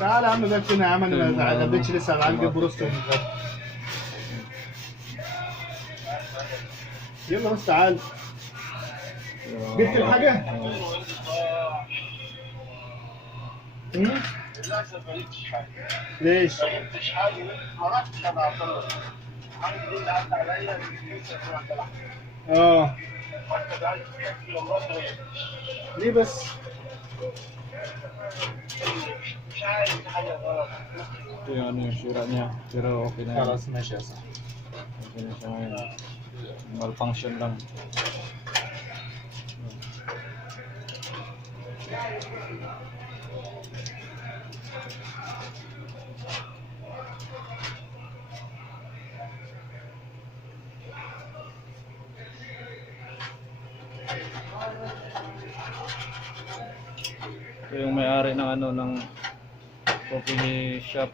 تعال يا عم بقى فينا يا عم، انا ما اتغديتش لسه، العيال جابوا روست ونتغدى. يلا بس تعال. جبت الحاجة؟ للاسف ما جبتش حاجه. ليش؟ ما جبتش حاجه، ما رحتش انا اعتذر. الحاجه دي اللي عدى عليا لسه رحت لحظه. اه. وانت عايز تحكي والله ما جبتش. ليه بس؟ مش عارف حاجه غلط. Ito yung ano yung sira niya. Pero okay na yun. خلاص ماشي يا صاحبي. Okay na siya ngayon. Malfunction lang. Ito yung may-ari ng ano ng coffee shop.